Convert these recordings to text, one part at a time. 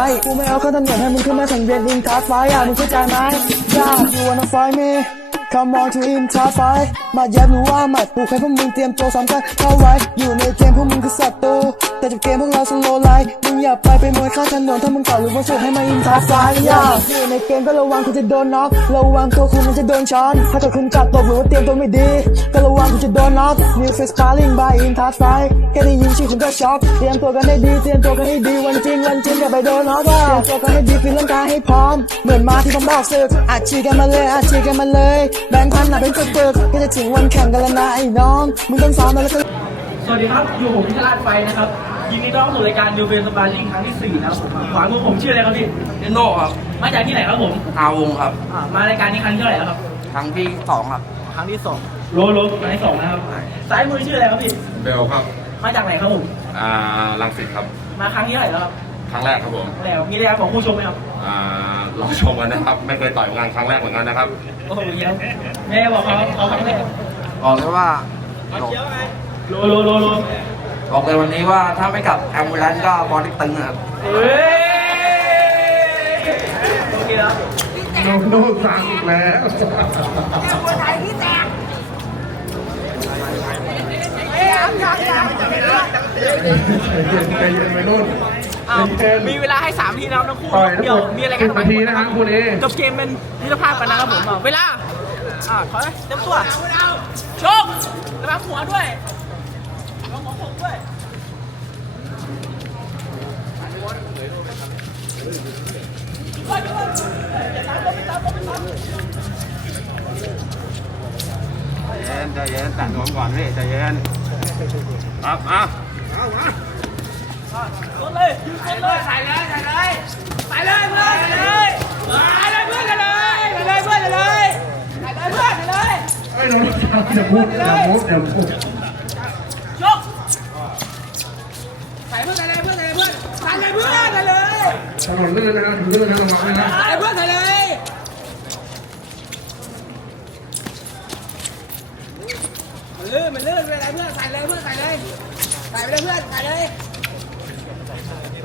ไฟกูไม่เอาข้าวตำหนิให้มึงขึ้นมาแข่งเวทีท้าไฟอ่ะมึงเข้าใจไหมจ้าอยู่วันไฟเม Come on to in top five มาแยบหนูว่าหมัดปูใครพวกมึงเตรียมโจสามแตเข้าไว้อยู่ในเกมพวกมึงคือศัตรูแต่จบเกมพวกเราสโลไลท์มึงอย่าไปไปมวยข้าถนนถ้ามึงต่อหรือว่าสู้ให้มาอินทัไฟอย่าอยู่ในเกมก็ระวังคุณจะโดนน็อก ระวังตัวคุณมันจะโดนช้อน ถ้าเกิดคุณจัดตบหรือว่าเตรียมตัวไม่ดี ก็ระวังคุณจะโดนน็อก New Face Calling by in t o p ไฟแค่ได้ยินชื่อคุณก็ช็อกเตรียมตัวกันให้ดีเตรียมตัวกันให้ดีวันจริงวันจริงอย่าไปโดนน็อกเตรียมตัวกันให้ดีฟิลล์ร่างกายให้พร้อม เหมือนมาที่ผมบอกสึกอาชีกันมาเลยอาชีกันมาเลยแบ่งพันหน่ะเป็นเกิร์กก็จะถึงวันแข่งกันแล้วนะไอ้น้อง มึงต้องซ้อมมาแล้วก็สวัสดีครับอยู่ผมพิชลาดไฟนะครับ ยินดีต้อนรับสู่รายการ n ูเ Face s p a ลิงครั้งที่สี่นะครับขวามือผมชื่ออะไรครับพี่เอ็นโนครับมาจากที่ไหนครับผมอาวงครับมารายการนี้ครั้งที่เท่าไหร่ครับครั้งที่สองครับครั้งที่สองโลโลครั้งที่สองนะครับ ซ้ายมือชื่ออะไรครับพี่เบลครับ มาจากไหนครับผมอ่าลังสิตครับ มาครั้งที่เท่าไหร่แล้วครับครั้งแรกครับผมแล้วมีอะไรของผู้ชมไหมครับอ่าลองชมกันนะครับไม่เคยต่อยงานครั้งแรกเหมือนกันนะครับ โอ้โหแม่บอกเขาเขาบอกเลยว่าโลโลโลโลบอกเลยวันนี้ว่าถ้าไม่กลับแอมบูลานก็บอลตึงครับโอเคแล้วโดนโดนสั่งอีกแล้วยังยังยังยังยังยังยังยังมีเวลาให้3ทีแล้วทั้งคู่เดี๋ยวมีอะไรกันบางทีนะครับคุณเอจบเกมเป็นมิตรภาพกันนะครับผมเวลาอาเต็มตัวชกแะ้วมาหัวด้วยแล้วหมด้วยใจเย็นใจเย็นแต่งหัวก่อนพี่ใจเย็นครับอ่ะมาวะเลยมันเลื่อนไปไหนเพื่อนใส่เลยเพื่อนใส่เลยใส่ไปเลยเพื่อนใส่เลย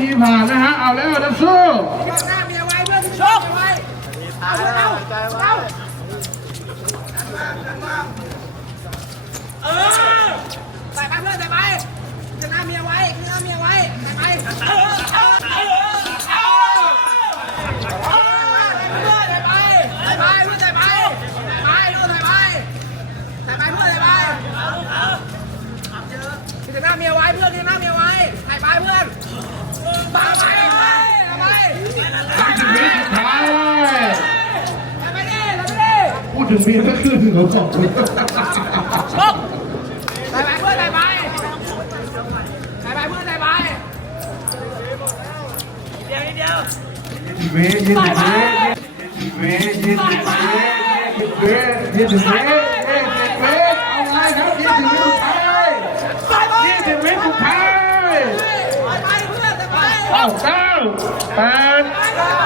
นี้ผ่านนะฮะ เอาแล้วนะสู้เอาดึงเียก็คือหัวจองยี่เมตรยป่สบเมตร่สิบเมตรย่สิบเมตรยี่สิบเมต่สิบเมีเมยีเมยีเมยีเยีบเมีสยี่เมีบยีสเมีบยีสเมยี่เยีบเมีสเยีบเมีสยี่เมีบยีสเมตีเมตยีเอารยีรยี่สี่สิเมียี่สิยีี่สิเมียี่สิยี่เมต่สิบเมตรยี่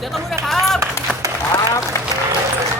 เดี๋ยวต้องรู้นะครับครับ